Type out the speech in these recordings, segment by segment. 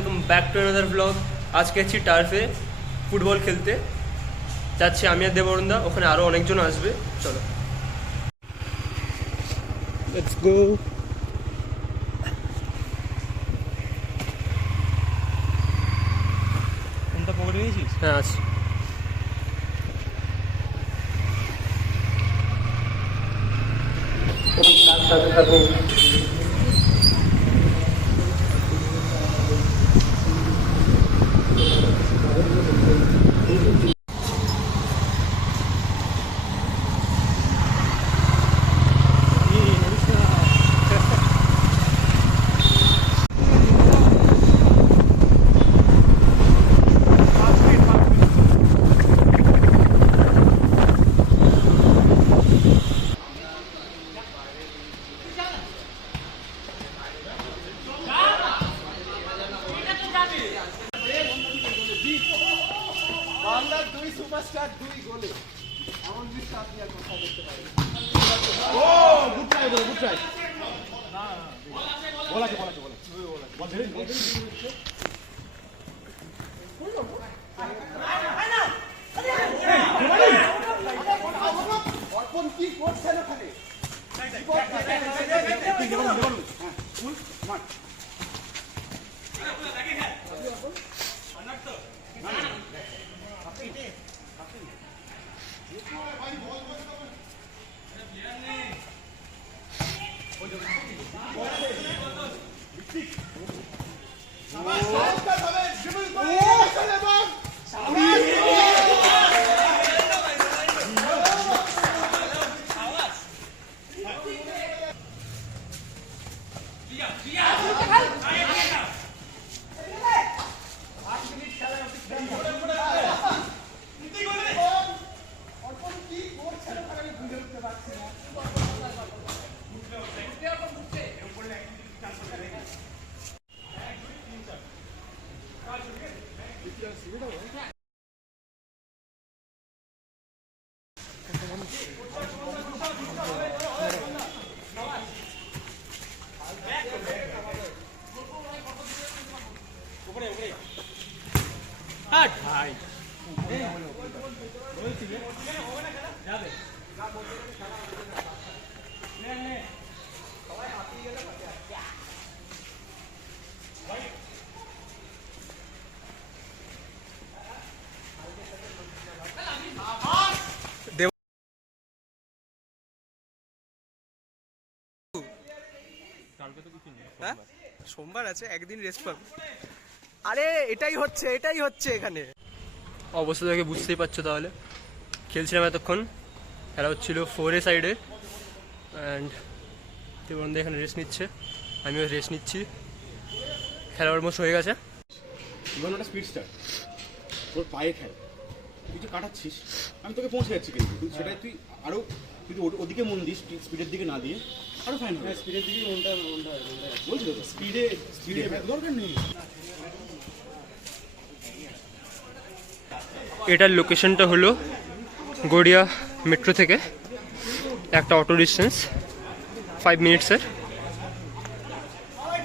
Welcome back to another blog. আজকে আছি টার্ফে football খেলতে যাচ্ছি আমি আর দেবরুণদা, ওখানে আরও অনেকজন আসবে। চলো লেটস গো। কোনটা পকেটে নিয়েছিস? হ্যাঁ আছি। বাংলার দুই সুপারস্টার দুই গোলে এমন দৃশ্য আপনি আর কোথাও দেখতে পারেন। ও গুড ট্রাই বল, গুড ট্রাই। না বল আছে, বল আছে, বল আছে, বল ধরে বল ধরে অর্পণ কি করছেন ওখানে? মাঠ সোমবার আছে, একদিন রেস্ট পাবো। আরে এটাই হচ্ছে এখানে। অবস্থা দেখে বুঝতেই পারছো। তাহলে খেলছিলাম এতক্ষণ, খেলা হচ্ছিল 4A সাইডে, অ্যান্ড দেবরুণদা এখানে রেস্ট নিচ্ছে, আমিও রেস্ট নিচ্ছি। খেলা অলমোস্ট হয়ে গেছে। ইভেন ওটা স্পিড স্টার, তোর পায়ে খেল, তুই যে কাটাচ্ছিস, আমি তোকে পৌঁছে যাচ্ছি, কিন্তু তুই সেটাই তুই আরো যদি ওদিকে মন দিস, স্পিডের দিকে না দিয়ে আরো ফাইন হবে। স্পিডের দিকে মনটা বলছি তো, স্পিডে দরকার নেই। এটার লোকেশনটা হলো গড়িয়া মেট্রো থেকে একটা অটো ডিস্টেন্স 5 মিনিটসের।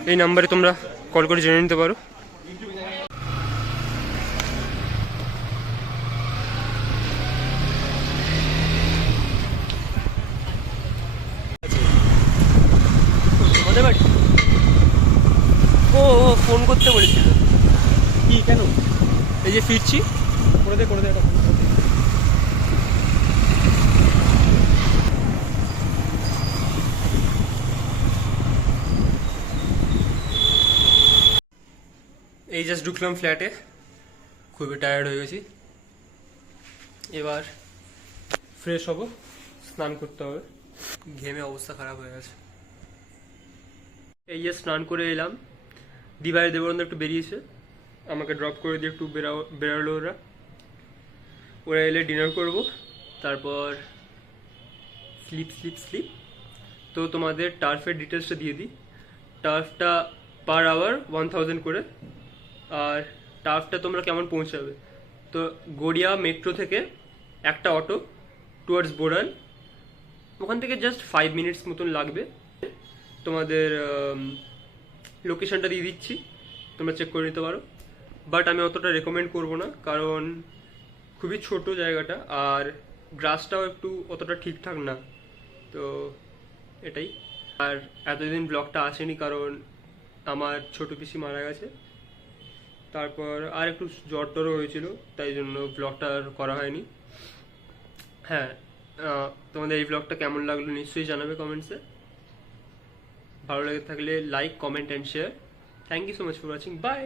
এই নাম্বারে তোমরা কল করে জেনে নিতে পারো। ও ফোন করতে বলেছিল। কি কেন? এই যে ফিরছি, করে দে এটা ফোন করে দে। এই জাস্ট ঢুকলাম ফ্ল্যাটে, খুবই টায়ার্ড হয়ে গেছি। এবার ফ্রেশ হব, স্নান করতে হবে, ঘেমে অবস্থা খারাপ হয়ে গেছে। এই যে স্নান করে এলাম, দিবাই দেবরুণদা একটু বেরিয়েছে, আমাকে ড্রপ করে দিয়ে একটু বেরালো ওরা এলে ডিনার করব, তারপর স্লিপ। তো তোমাদের টার্ফের ডিটেলসটা দিয়ে দিই। টার্ফটা পার আওয়ার 1000 করে, আর টার্ফটা তোমরা কেমন পৌঁছাবে, তো গড়িয়া মেট্রো থেকে একটা অটো টুয়ার্ডস বোরাল, ওখান থেকে জাস্ট 5 মিনিটস মতন লাগবে। তোমাদের লোকেশনটা দিয়ে দিচ্ছি, তোমরা চেক করে নিতে পারো, বাট আমি অতটা রেকমেন্ড করব না, কারণ খুবই ছোট জায়গাটা আর গ্রাসটাও একটু অতটা ঠিকঠাক না। তো এটাই। আর এতদিন ব্লগটা আসেনি কারণ আমার ছোট পিসি মারা গেছে, তারপর আর একটু জ্বর টরও হয়েছিল, তাই জন্য ব্লগটা আর করা হয়নি। হ্যাঁ, তোমাদের এই ব্লগটা কেমন লাগলো নিশ্চয়ই জানাবে কমেন্টসে। ভালো লেগে থাকলে like, comment and share. Thank you so much for watching, by.